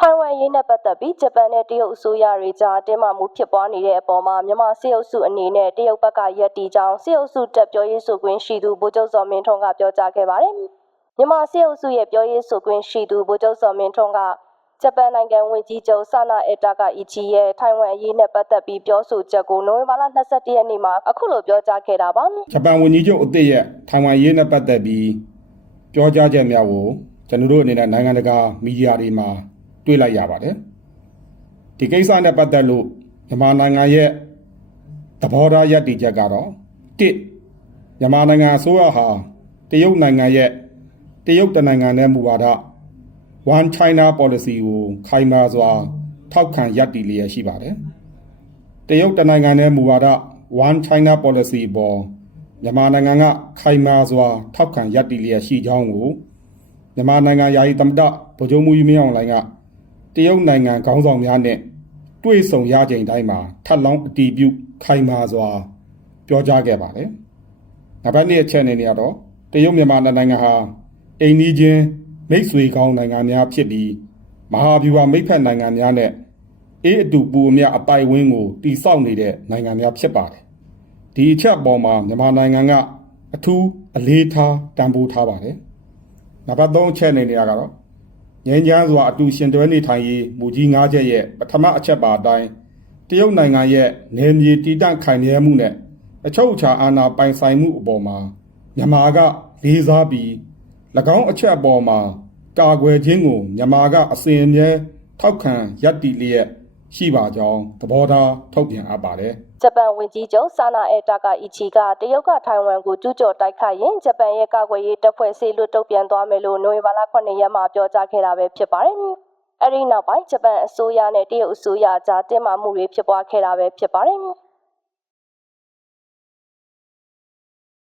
ထိုင်ဝမ်ရေးနဲ့ပတ်သက်ပြီးဂျပန်နဲ့တရုတ်အစိုးရတွေကြားတင်းမာမှုဖြစ်ပွားနေတဲ့အပေါ်မှာမြန်မာစစ်အုပ်စုအနေနဲ့တရုတ်ဘက်ကရက်တီကြောင်းစစ်အုပ်စုတက်ပြောရေးဆိုခွင့်ရှိသူဗိုလ်ချုပ်စော်မင်းထွန်းကပြောကြားခဲ့ပါတယ်။မြန်မာစစ်အုပ်စုရဲ့ပြောရေးဆိုခွင့်ရှိသူဗိုလ်ချုပ်စော်မင်းထွန်းကဂျပန်နိုင်ငံဝန်ကြီးချုပ်ဆာနာအတာကအီချီရဲ့ထိုင်ဝမ်အရေးနဲ့ပတ်သက်ပြီးပြောဆိုချက်ကိုနိုဝင်ဘာလ22ရက်နေ့မှာအခုလိုပြောကြားခဲ့တာပါ။ဂျပန်ဝန်ကြီးချုပ်အသစ်ရဲ့ထိုင်ဝမ်ရေးနဲ့ပတ်သက်ပြီးပြောကြားချက်များကိုကျွန်တော်တို့အနေနဲ့နိုင်ငံတကာမီဒီယာတွေမှာတွေ့လိုက်ရပါတယ်။ဒီကိစ္စနဲ့ပတ်သက်လို့မြန်မာနိုင်ငံရဲ့သဘောထားရပ်တည်ချက်ကတော့မြန်မာနိုင်ငံအစိုးရဟာတရုတ်နိုင်ငံရဲ့တရုတ်တနိုင်ငံနဲ့မူဝါဒ One China Policy ကိုခိုင်မာစွာထောက်ခံရပ်တည်လျက်ရှိပါတယ်။တရုတ်တနိုင်ငံနဲ့မူဝါဒ One China Policy ပေါ်မြန်မာနိုင်ငံကခိုင်မာစွာထောက်ခံရပ်တည်လျက်ရှိကြောင်းကိုမြန်မာနိုင်ငံယာယီသမ္မတဗိုလ်ချုပ်မှူးကြီးမင်းအောင်လှိုင်ကတရုတ်နိုင်ငံခေါင်းဆောင်များနဲ့တွေ့ဆုံရချိန်တိုင်းမှာထပ်လောင်းအတည်ပြုခိုင်မာစွာပြောကြားခဲ့ပါတယ်။နောက်ပိုင်းအချက်အနေနဲ့ကတော့တရုတ်မြန်မာနိုင်ငံဟာအိမ်နီးချင်းမိတ်ဆွေကောင်းနိုင်ငံများဖြစ်ပြီးမဟာဗျူဟာမိတ်ဖက်နိုင်ငံများနဲ့အေးအတူပူအမြအပိုင်ဝင်းကိုတည်ဆောက်နေတဲ့နိုင်ငံများဖြစ်ပါတယ်။ဒီအချက်ပေါ်မှာမြန်မာနိုင်ငံကအထူးအလေးထားတန်ဖိုးထားပါတယ်။နောက်3အချက်အနေနဲ့ကတော့ငြိမ်းချမ်းစွာအတူရှင်တွဲနေထိုင်ရေးမူကြီး9ချက်ရဲ့ပထမအချက်ပါအတိုင်းတရုတ်နိုင်ငံရဲ့နယ်မြေတည်တံ့ခိုင်မြဲမှုနဲ့အချုပ်အခြာအာဏာပိုင်ဆိုင်မှုအပေါ်မှာမြန်မာကလေးစားပြီး၎င်းအချက်အပေါ်မှာကာကွယ်ခြင်းကိုမြန်မာကအစဉ်အမြဲထောက်ခံရပ်တည်လျက်ရှိပါကြောင်းသဘောထားထုတ်ပြန်အပ်ပါတယ်။ဂျပန်ဝန်ကြီးချုပ်ဆာနာအတာကအီချီကတရုတ်ကထိုင်ဝမ်ကိုကျူးကျော်တိုက်ခိုက်ရင်ဂျပန်ရဲ့ကာကွယ်ရေးတပ်ဖွဲ့ဆေးလွတ်တုံ့ပြန်သွားမယ်လို့နိုဝင်ဘာလ9ရက်မှာပြောကြားခဲ့တာပဲဖြစ်ပါတယ်။အဲဒီနောက်ပိုင်းဂျပန်အစိုးရနဲ့တရုတ်အစိုးရကြားတင်းမာမှုတွေဖြစ်ပွားခဲ့တာပဲဖြစ်ပါတယ်။